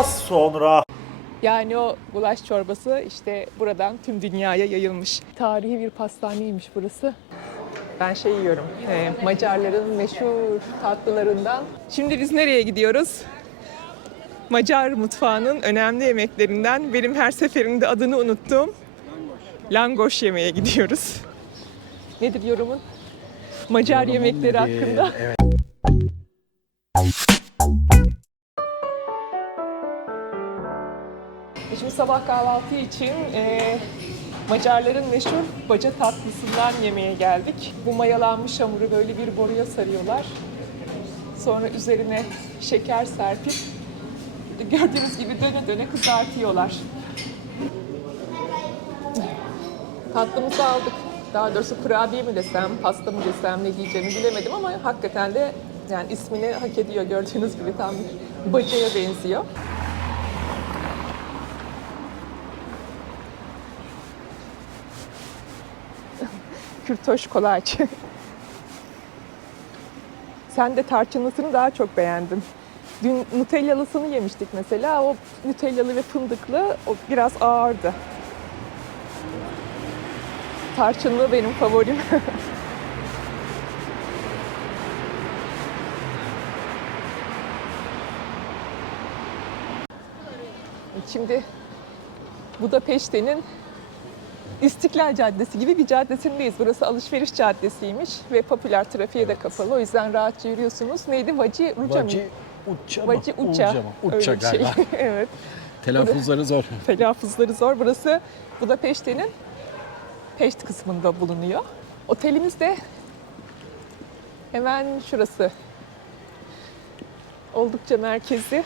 Az sonra Yani o gulaş çorbası işte buradan tüm dünyaya yayılmış. Tarihi bir pastaneymiş burası. Ben şey yiyorum, e, Macarların meşhur tatlılarından. Şimdi biz nereye gidiyoruz? Macar mutfağının önemli yemeklerinden benim her seferinde adını unuttuğum langoş yemeye gidiyoruz. Nedir yorumun? Macar yemekleri hakkında. Evet. Sabah kahvaltı için e, Macarların meşhur baca tatlısından yemeğe geldik. Bu mayalanmış hamuru böyle bir boruya sarıyorlar. Sonra üzerine şeker serpip gördüğünüz gibi döne döne kızartıyorlar. Tatlımızı aldık. Daha doğrusu kurabiye mi desem, pasta mı desem ne diyeceğimi bilemedim ama hakikaten de yani ismini hak ediyor gördüğünüz gibi tam bir bacaya benziyor. Kürtoş kolaç. Sen de tarçınlısını daha çok beğendin. Dün Nutella'lısını yemiştik mesela. O Nutellalı ve fındıklı o biraz ağırdı. Tarçınlı benim favorim. Şimdi Budapeşte'nin İstiklal Caddesi gibi bir caddesindeyiz. Burası alışveriş caddesiymiş ve popüler trafiğe de kapalı. O yüzden rahatça yürüyorsunuz. Neydi? Vacı Ruca mı? Vacı mı? Vacı Uça. mı? Uçça Öyle bir şey. galiba. evet. Telaffuzları zor. Telaffuzları zor. Burası Budapeşte'nin Peşt kısmında bulunuyor. Otelimiz de hemen şurası. Oldukça merkezi.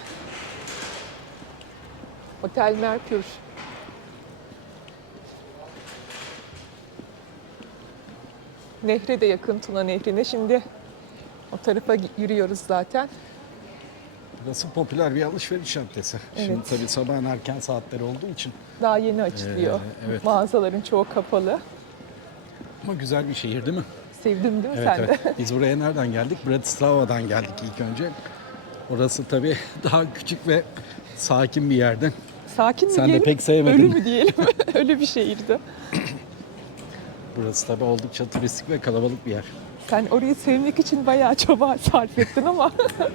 Otel Merkür. Nehre de yakın Tuna Nehri'ne. Şimdi o tarafa yürüyoruz zaten. Burası popüler bir alışveriş. Şimdi Evet. tabii sabahın erken saatleri olduğu için Daha yeni açılıyor. Ee, evet. Mağazaların çoğu kapalı. ama güzel bir şehir değil mi? Sevdin değil mi Evet sen de? evet. Biz buraya nereden geldik? Bratislava'dan geldik ilk önce. Orası tabii daha küçük ve sakin bir yerde. Sakin mi Sen de diyelim? pek sevmedin. Ölü mü diyelim? Ölü bir şehirdi. Burası tabii oldukça turistik ve kalabalık bir yer. Sen orayı sevmek için bayağı çaba sarf ettin ama.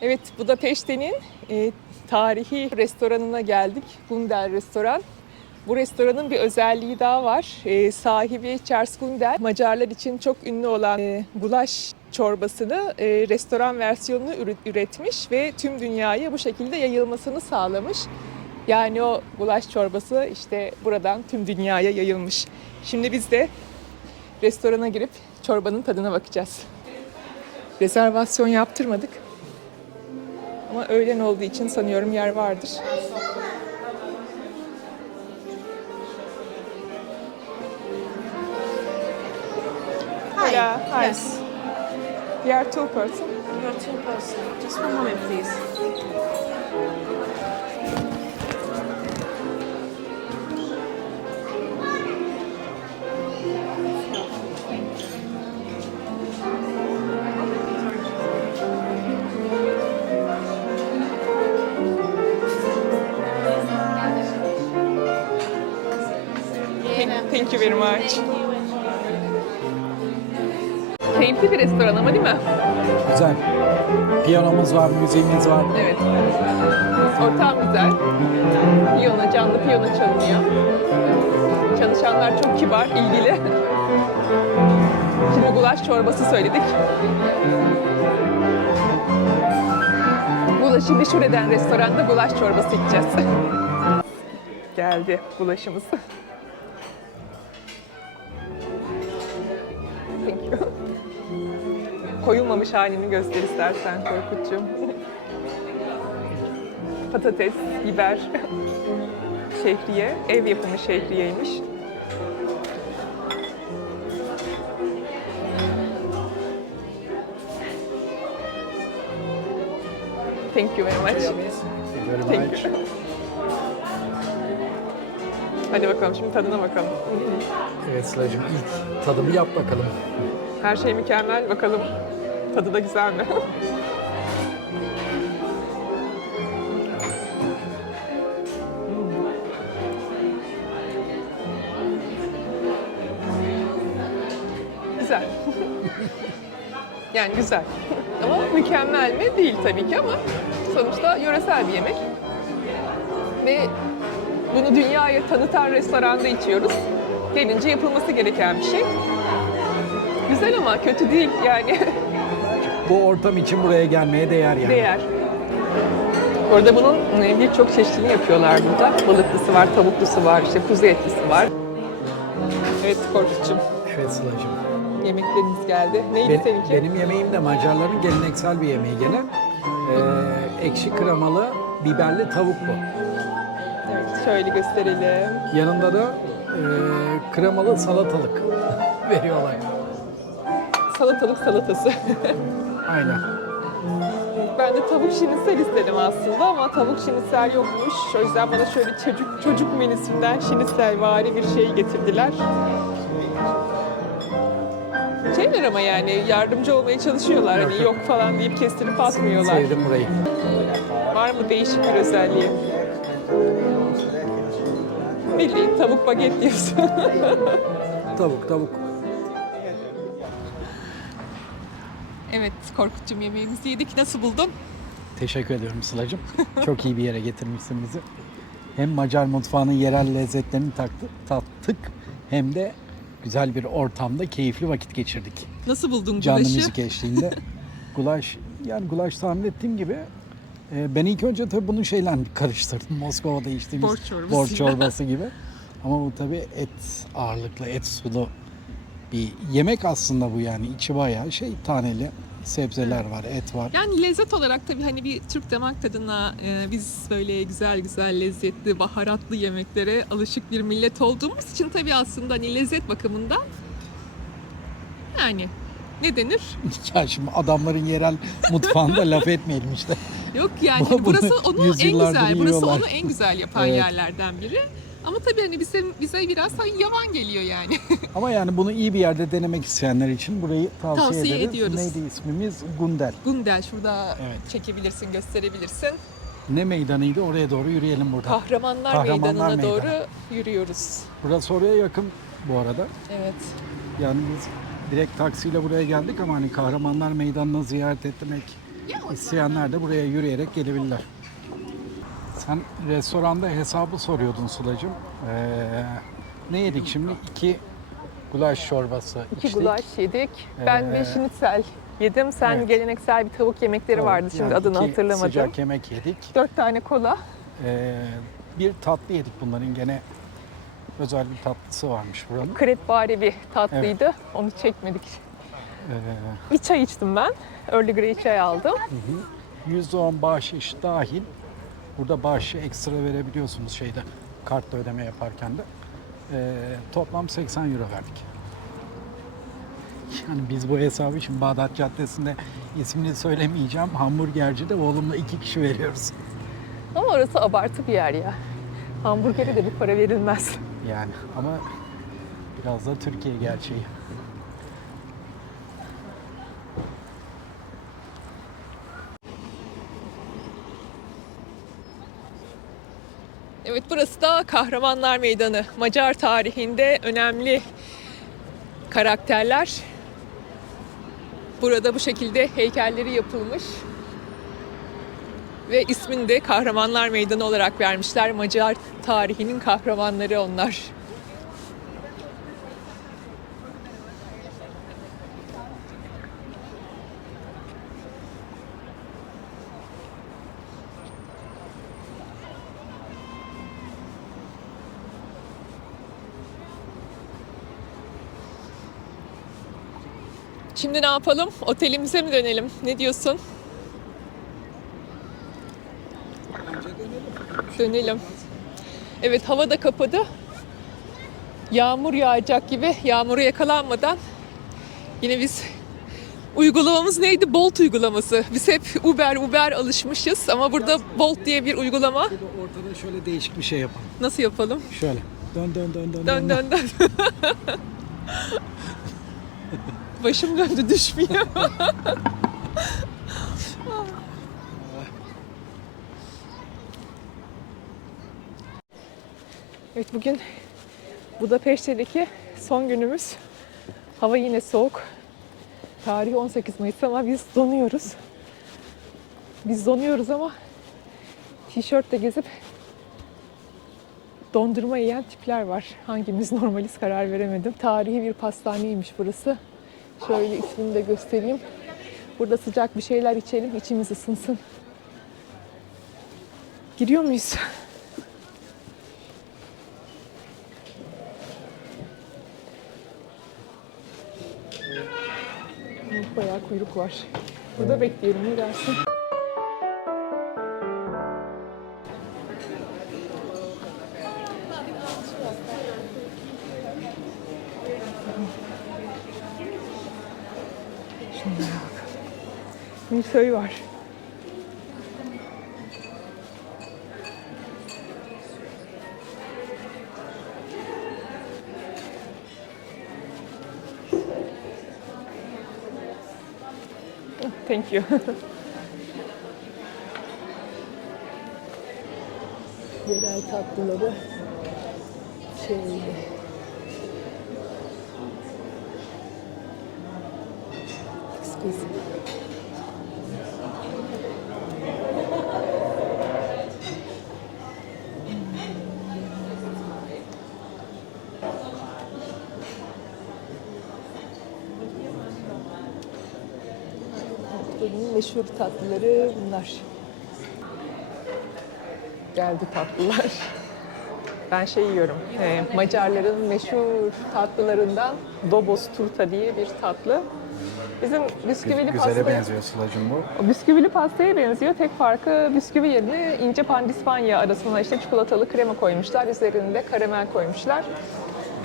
evet, Budapeşte'nin e, tarihi restoranına geldik. Gundel Restoran. Bu restoranın bir özelliği daha var. E, sahibi Gundel, Macarlar için çok ünlü olan e, gulaş çorbasını e, restoran versiyonunu üret- üretmiş ve tüm dünyaya bu şekilde yayılmasını sağlamış. Yani o gulaş çorbası işte buradan tüm dünyaya yayılmış. Şimdi biz de restorana girip çorbanın tadına bakacağız. Rezervasyon yaptırmadık. Ama öğlen olduğu için sanıyorum yer vardır. Hola, hi. Yes. We are two person. You're two person. Just one moment, please. Thank you very much. Keyifli bir restoran ama değil mi? Güzel. Piyanomuz var, müziğimiz var. Evet. Ortam güzel. Piyano, canlı piyano çalınıyor. Çalışanlar çok kibar, ilgili. Şimdi gulaş çorbası söyledik. Gulaşı meşhur eden restoranda gulaş çorbası içeceğiz. Geldi gulaşımız. Koyulmamış halini göster istersen Korkut'cum. Patates, biber, şehriye, ev yapımı şehriyeymiş. Thank you very much. Thank you. Hadi bakalım şimdi tadına bakalım. Evet Sıla'cığım ilk tadımı yap bakalım. Her şey mükemmel. Bakalım tadı da güzel mi? güzel. yani güzel. Ama mükemmel mi? Değil tabii ki ama sonuçta yöresel bir yemek. Ve bunu dünyaya tanıtan restoranda içiyoruz. Gelince yapılması gereken bir şey. Güzel ama kötü değil yani Bu ortam için buraya gelmeye değer yani. değer. Orada bunun e, birçok çeşidini yapıyorlar burada. Balıklısı var, tavuklusu var, işte kuzu etlisi var. Evet Korkut'cum, Evet Sıla'cığım. yemeklerimiz geldi. Neydi Ben- seninki? benim yemeğim de Macarların geleneksel bir yemeği gene. Ee, ekşi kremalı biberli tavuk bu. Evet, şöyle gösterelim. Yanında da e, kremalı salatalık veriyorlar. Salatalık salatası. Aynen. ben de tavuk şinisel istedim aslında ama tavuk şinisel yokmuş. O yüzden bana şöyle çocuk çocuk menüsünden şinisel vari bir şey getirdiler. Şeyler ama yani yardımcı olmaya çalışıyorlar. Hani yok falan deyip kestirip atmıyorlar. Sevdim burayı. Var mı değişik bir özelliği? Bildiğin tavuk baget diyorsun. Tavuk tavuk. Evet Korkut'cum yemeğimizi yedik. Nasıl buldun? Teşekkür ediyorum Sıla'cığım. Çok iyi bir yere getirmişsin bizi. Hem Macar mutfağının yerel lezzetlerini taktı, tattık hem de güzel bir ortamda keyifli vakit geçirdik. Nasıl buldun Canlı gulaşı? müzik eşliğinde. Gulaş, yani gulaş tahmin ettiğim gibi e, ben ilk önce tabii bunu şeyle karıştırdım. Moskova'da içtiğimiz Borç çorbası. borç çorbası gibi. Ama bu tabii et ağırlıklı, et sulu bir yemek aslında bu yani. içi bayağı şey taneli sebzeler var, et var. Yani lezzet olarak tabii hani bir Türk damak tadına e, biz böyle güzel güzel lezzetli baharatlı yemeklere alışık bir millet olduğumuz için tabii aslında hani lezzet bakımından yani ne denir? Ya şimdi adamların yerel mutfağında laf etmeyelim işte. Yok yani Bu- hani burası bunu onu en güzel, burası yiyorlar. onu en güzel yapan Evet. yerlerden biri. Ama tabii hani bize bize biraz hani yavan geliyor yani. Ama yani bunu iyi bir yerde denemek isteyenler için burayı tavsiye, Tavsiye ederiz. ediyoruz. Neydi ismimiz? Gundel. Gundel şurada Evet. çekebilirsin, gösterebilirsin. Ne meydanıydı? Oraya doğru yürüyelim burada. Kahramanlar, Kahramanlar Meydanı'na Meydanı. doğru yürüyoruz. Burası oraya yakın bu arada. Evet. Yani biz direkt taksiyle buraya geldik ama hani Kahramanlar Meydanı'nı ziyaret etmek isteyenler de buraya yürüyerek gelebilirler. Sen restoranda hesabı soruyordun Sulacığım. Ee, ne yedik şimdi? İki gulaş çorbası İki içtik. gulaş yedik. Ben Ee, bir şinitsel yedim. Sen evet. geleneksel bir tavuk yemekleri Tavuk, vardı. Şimdi yani adını iki hatırlamadım. Sıcak yemek yedik. Dört tane kola. Ee, bir tatlı yedik bunların gene özel bir tatlısı varmış buranın. Krepvari bir tatlıydı. Onu çekmedik. Ee, Bir çay içtim ben. Early Grey çay aldım. %10 bahşiş dahil. Burada bahşişi ekstra verebiliyorsunuz şeyde kartla ödeme yaparken de. Ee, toplam 80 euro verdik. Yani biz bu hesabı şimdi Bağdat Caddesi'nde ismini söylemeyeceğim. Hamburgerci de oğlumla iki kişi veriyoruz. Ama orası abartı bir yer ya. Hamburgere de bir para verilmez. Yani ama biraz da Türkiye gerçeği. Kahramanlar Meydanı. Macar tarihinde önemli karakterler. Burada bu şekilde heykelleri yapılmış. Ve ismini de Kahramanlar Meydanı olarak vermişler. Macar tarihinin kahramanları onlar. Şimdi ne yapalım? Otelimize mi dönelim? Ne diyorsun? Dönelim. Evet hava da kapadı. Yağmur yağacak gibi yağmura yakalanmadan yine biz uygulamamız neydi? Bolt uygulaması. Biz hep Uber Uber alışmışız ama burada Bolt diye bir uygulama. Ortada şöyle değişik bir şey yapalım. Nasıl yapalım? Şöyle. Dön dön dön dön. Dön dön dön. Başım döndü düşmüyor. evet bugün Budapeşte'deki son günümüz. Hava yine soğuk. Tarih 18 Mayıs ama biz donuyoruz. Biz donuyoruz ama tişörtle gezip dondurma yiyen tipler var. Hangimiz normaliz karar veremedim. Tarihi bir pastaneymiş burası. Şöyle ismini de göstereyim. Burada sıcak bir şeyler içelim, içimiz ısınsın. Giriyor muyuz? Bayağı kuyruk var. Burada bekleyelim ne dersin? Milföy var. Thank you. Yerel tatlıları şöyle. Excuse meşhur tatlıları bunlar. Geldi tatlılar. Ben şey yiyorum, e, Macarların meşhur tatlılarından Dobos Turta diye bir tatlı. Bizim bisküvili Güzele pasta, benziyor Sıla'cığım bu. o bisküvili pastaya benziyor. Tek farkı bisküvi yerine ince pandispanya arasına işte çikolatalı krema koymuşlar. Üzerinde karamel koymuşlar.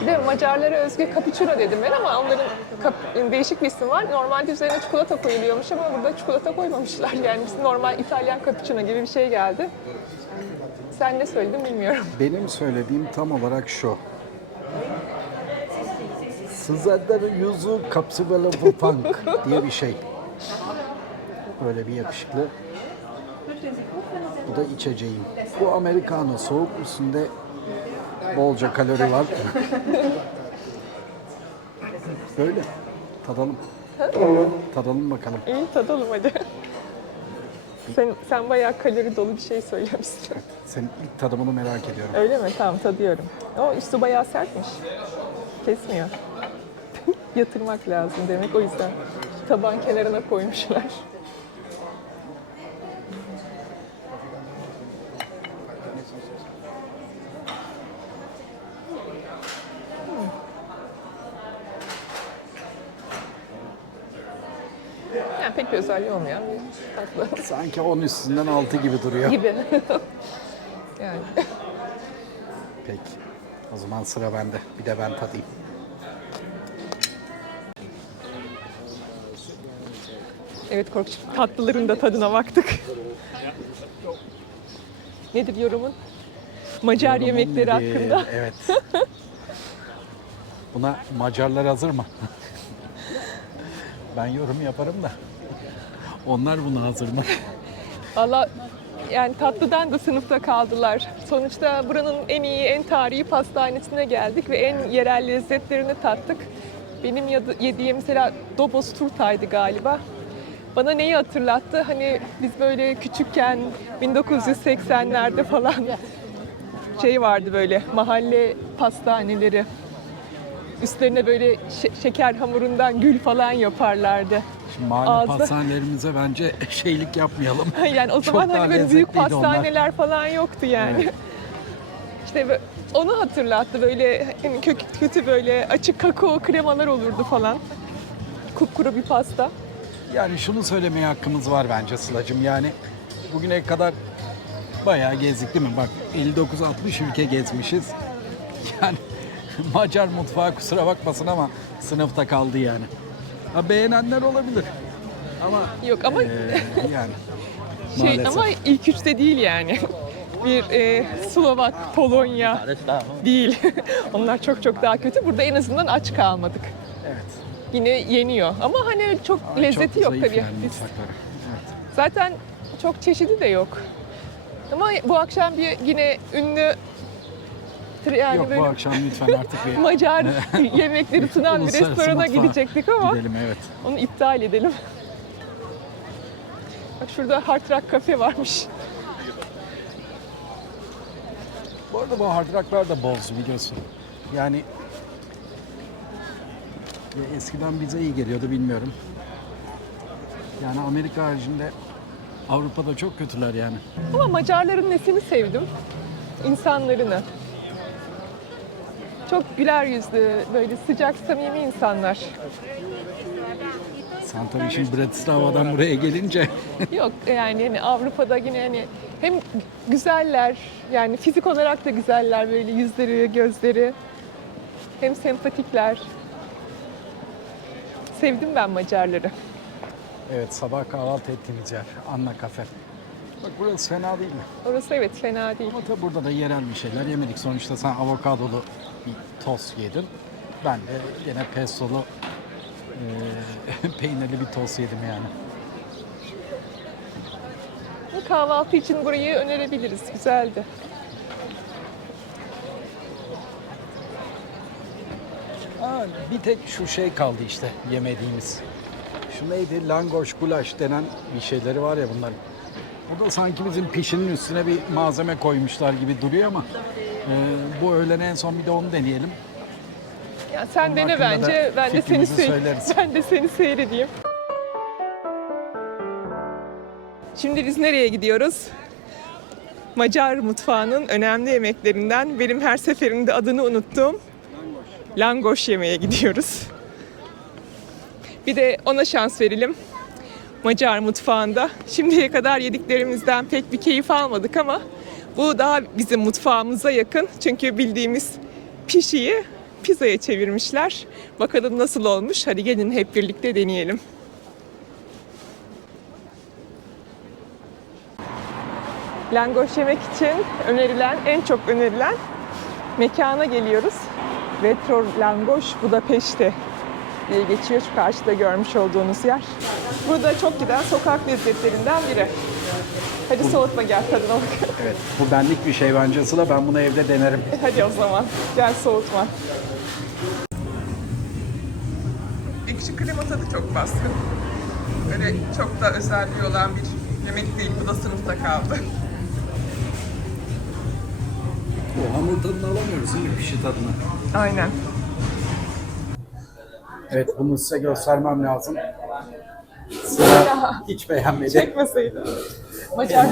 Bir de Macarlara özgü cappuccino dedim ben ama onların değişik bir isim var. Normalde üzerine çikolata koyuluyormuş ama burada çikolata koymamışlar. Yani normal İtalyan cappuccino gibi bir şey geldi. Sen ne söyledin bilmiyorum. Benim söylediğim tam olarak şu. Sızadarı yüzü kapsıvalı punk diye bir şey. Böyle bir yakışıklı. Bu da içeceğim. Bu Americano soğuk üstünde bolca kalori var. Böyle. Tadalım. Tadalım bakalım. İyi tadalım hadi. Sen, sen bayağı kalori dolu bir şey söylemişsin. Senin ilk tadımını merak ediyorum. Öyle mi? Tamam tadıyorum. O üstü bayağı sertmiş. Kesmiyor. Yatırmak lazım demek o yüzden. Taban kenarına koymuşlar. Yani pek bir özelliği olmayan bir tatlı Sanki 10 üstünden 6 gibi duruyor. gibi. yani. Peki. O zaman sıra bende. Bir de ben tadayım. Evet Korkçum, tatlıların da tadına baktık. Nedir yorumun? Macar Yorumun yemekleri nedir? hakkında. Evet. Buna Macarlar hazır mı? ben yorum yaparım da. Onlar buna hazır mı? Valla yani tatlıdan da sınıfta kaldılar. Sonuçta buranın en iyi, en tarihi pastanesine geldik ve en yerel lezzetlerini tattık. Benim yediğim mesela Dobos turtaydı galiba. Bana neyi hatırlattı? Hani biz böyle küçükken 1980'lerde falan şey vardı böyle mahalle pastaneleri. Üstlerine böyle şe- şeker hamurundan gül falan yaparlardı. Şimdi mahalle Ağızda- pastanelerimize bence şeylik yapmayalım. yani o zaman daha hani böyle büyük lezzetliydi onlar. pastaneler falan yoktu yani. Evet. İşte onu hatırlattı böyle hani kötü, kötü böyle açık kakao kremalar olurdu falan. Kupkuru bir pasta. Yani şunu söylemeye hakkımız var bence Sıla'cığım. Yani bugüne kadar bayağı gezdik değil mi? Bak 59-60 ülke gezmişiz. Yani Macar mutfağı kusura bakmasın ama sınıfta kaldı yani. Ha, beğenenler olabilir. Ama Yok ama eee, yani şey maalesef. ama ilk üçte değil yani. Bir e, Slovak, Polonya değil. Onlar çok çok daha kötü. Burada en azından aç kalmadık. Evet. yine yeniyor. Ama hani çok Aa, lezzeti çok yok zayıf tabii. Yani Biz- mutfakları. Evet. Zaten çok çeşidi de yok. Ama bu akşam bir yine ünlü tr- yani Yok böyle bu akşam lütfen artık bir Macar yemekleri sunan bir Uluslararası restorana mutfağa gidecektik ama gidelim evet. onu iptal edelim. Bak şurada Hard Rock Cafe varmış. Bu arada bu hard rocklar da boz biliyorsun. Yani ya eskiden bize iyi geliyordu bilmiyorum. Yani Amerika haricinde Avrupa'da çok kötüler yani. Ama Macarların nesini sevdim? İnsanlarını. Güler yüzlü, böyle sıcak, samimi insanlar. Sen tabii şimdi Bratislava'dan buraya gelince Yok yani hani Avrupa'da yine hani hem güzeller yani fizik olarak da güzeller böyle yüzleri, gözleri. Hem sempatikler. Sevdim ben Macarları. evet sabah kahvaltı ettiğimiz yer Anna Cafe. Bak burası fena değil mi? Orası evet fena değil. Ama tabii burada da yerel bir şeyler yemedik. Sonuçta sen avokadolu bir tost yedin. Ben de yine pestolu eee, peynirli bir tost yedim yani. Bu kahvaltı için burayı önerebiliriz. Güzeldi. Aa, bir tek şu şey kaldı işte yemediğimiz. Şu neydi? Langoş gulaş denen bir şeyleri var ya bunlar. Bu da sanki bizim pişinin üstüne bir malzeme koymuşlar gibi duruyor ama e, bu öğlen en son bir de onu deneyelim. Ya sen Onun dene hakkında bence. da Ben de seni fikrimizi söyleriz. ben de seni seyredeyim. Şimdi biz nereye gidiyoruz? Macar mutfağının önemli yemeklerinden benim her seferinde adını unuttuğum langoş yemeye gidiyoruz. Bir de ona şans verelim. Macar mutfağında. Şimdiye kadar yediklerimizden pek bir keyif almadık ama bu daha bizim mutfağımıza yakın. Çünkü bildiğimiz pişiyi pizzaya çevirmişler. Bakalım nasıl olmuş. Hadi gelin hep birlikte deneyelim. Langoş yemek için önerilen, en çok önerilen mekana geliyoruz. Retro Langoş Budapeşte diye geçiyor. Şu karşıda görmüş olduğunuz yer. Burada çok giden sokak lezzetlerinden biri. Hadi soğutma gel tadına bak. Evet. Bu benlik bir şey bence Sıla. Ben bunu evde denerim. Hadi o zaman gel soğutma. Ekşi krema tadı çok baskın. Böyle çok da özelliği olan bir yemek değil. Bu da sınıfta kaldı. O hamur tadını alamıyoruz değil mi? Pişi tadını. Aynen. Evet bunu size göstermem lazım. Sıra hiç beğenmedi. Çekmeseydi. Macar,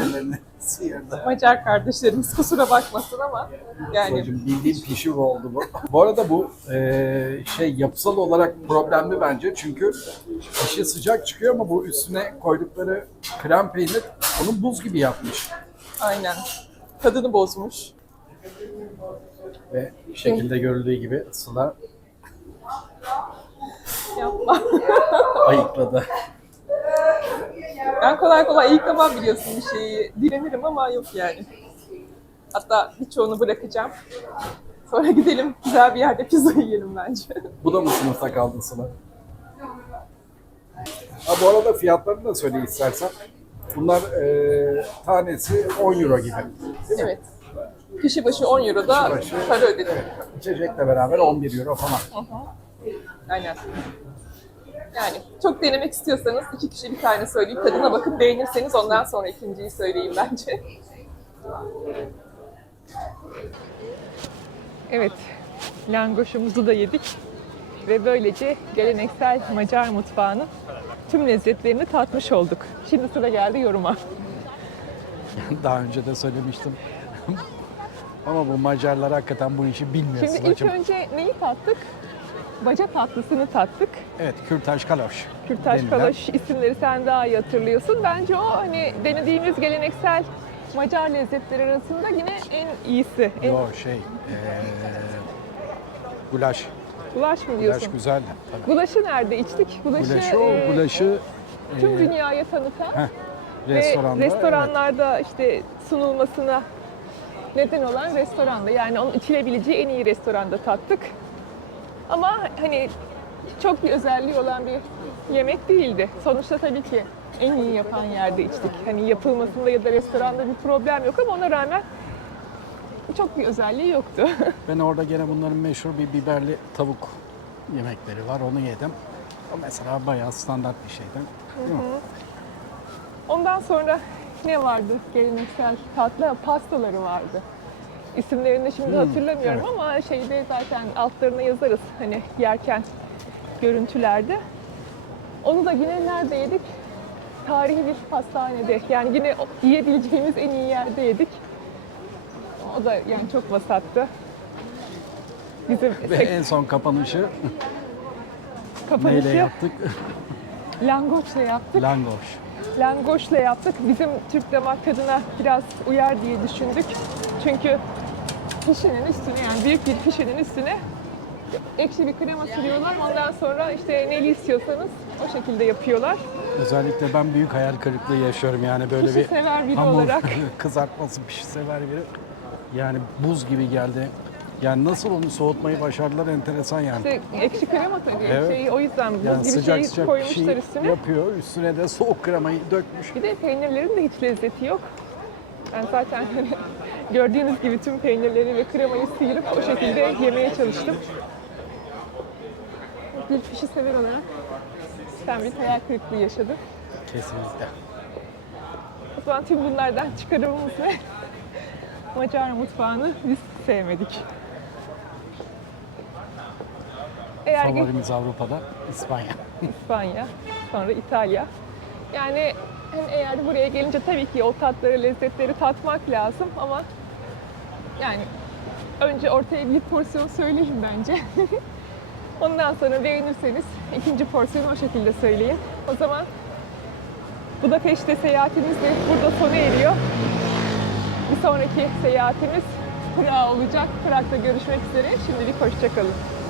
sıyırdı. Macar kardeşlerimiz kusura bakmasın ama yani Babacım bildiğin pişi oldu bu. Bu arada bu eee, şey yapısal olarak problemli bence çünkü pişi sıcak çıkıyor ama bu üstüne koydukları krem peynir onu buz gibi yapmış. aynen. Tadını bozmuş. Ve şekilde görüldüğü gibi Sıla Yapma. ayıkladı. Ben kolay kolay yıkamam biliyorsun bir şeyi. Direnirim ama yok yani. Hatta birçoğunu bırakacağım. Sonra gidelim güzel bir yerde pizza yiyelim bence. Bu da mı sınıfta kaldı Sıla? Ha, bu arada fiyatlarını da söyle istersen. Bunlar eee, tanesi 10 euro gibi. Değil mi? evet. Kişi başı 10 euro da Kişi başı- para ödedim. İçecekle beraber 11 euro falan. Aynen. Yani çok denemek istiyorsanız iki kişi bir tane söyleyip tadına bakın. Beğenirseniz ondan sonra ikinciyi söyleyeyim bence. Evet, langoşumuzu da yedik. Ve böylece geleneksel Macar mutfağının tüm lezzetlerini tatmış olduk. Şimdi sıra geldi yoruma. Daha önce de söylemiştim. Ama bu Macarlar hakikaten bu işi bilmiyor Şimdi ilk önce neyi tattık? Baca tatlısını tattık. Evet, kürtaj kaloş. Kürtaj denilen. kalaş isimleri sen daha iyi hatırlıyorsun. Bence o hani denediğimiz geleneksel Macar lezzetleri arasında yine en iyisi. En Yo şey, eee gulaş. gulaş mı Gulaş diyorsun? güzeldi. Tabii. Gulaşı nerede içtik? Gulaşı, Gulaşı o, e, gulaşı tüm eee, dünyaya tanıtan heh, ve restoranda. restoranlarda işte sunulmasına neden olan restoranda. Yani onun içilebileceği en iyi restoranda tattık. Ama hani çok bir özelliği olan bir yemek değildi. Sonuçta tabii ki en iyi yapan yerde içtik. Hani yapılmasında ya da restoranda bir problem yok ama ona rağmen çok bir özelliği yoktu. Ben orada gene bunların meşhur bir biberli tavuk yemekleri var. Onu yedim. O mesela bayağı standart bir. Değil mi? Ondan sonra ne vardı geleneksel tatlı? Pastaları vardı. İsimlerini şimdi hatırlamıyorum evet. ama şeyde zaten altlarına yazarız hani yerken görüntülerde. Onu da yine nerede yedik? Tarihi bir pastanede. Yani yine yiyebileceğimiz en iyi yerde yedik. O da yani çok vasattı. Bizim Ve en son kapanışı neyle kapanışı yaptık? langoçla yaptık. Langoş. Langoşla yaptık. Bizim Türk damak tadına biraz uyar diye düşündük. Çünkü pişinin üstüne yani büyük bir pişinin üstüne ekşi bir krema sürüyorlar. Ondan sonra işte neli istiyorsanız o şekilde yapıyorlar. Özellikle ben büyük hayal kırıklığı yaşıyorum yani böyle Pişi bir sever biri hamur olarak. kızartması pişi sever biri. Yani buz gibi geldi. Yani nasıl onu soğutmayı başardılar enteresan yani. İşte ekşi krema tabii. Evet. Şey, o yüzden buz Yani gibi sıcak şeyi sıcak bir koymuşlar şey üstüne. yapıyor. Üstüne de soğuk kremayı dökmüş. Bir de peynirlerin de hiç lezzeti yok. Ben zaten hani gördüğünüz gibi tüm peynirleri ve kremayı sıyırıp o şekilde yemeye çalıştım. Bir pişi sever olarak sen bir hayal kırıklığı yaşadın. Kesinlikle. O zaman tüm bunlardan çıkarımımız ne? Macar mutfağını biz sevmedik. Eğer Favorimiz Avrupa'da İspanya. İspanya, sonra İtalya. Yani hani eğer buraya gelince tabii ki o tatları, lezzetleri tatmak lazım ama yani önce ortaya bir porsiyon söyleyin bence. Ondan sonra beğenirseniz ikinci porsiyonu o şekilde söyleyin. O zaman Budapeşte seyahatimiz de burada sona eriyor. Bir sonraki seyahatimiz Prag olacak. Prag'da görüşmek üzere. Şimdilik hoşçakalın.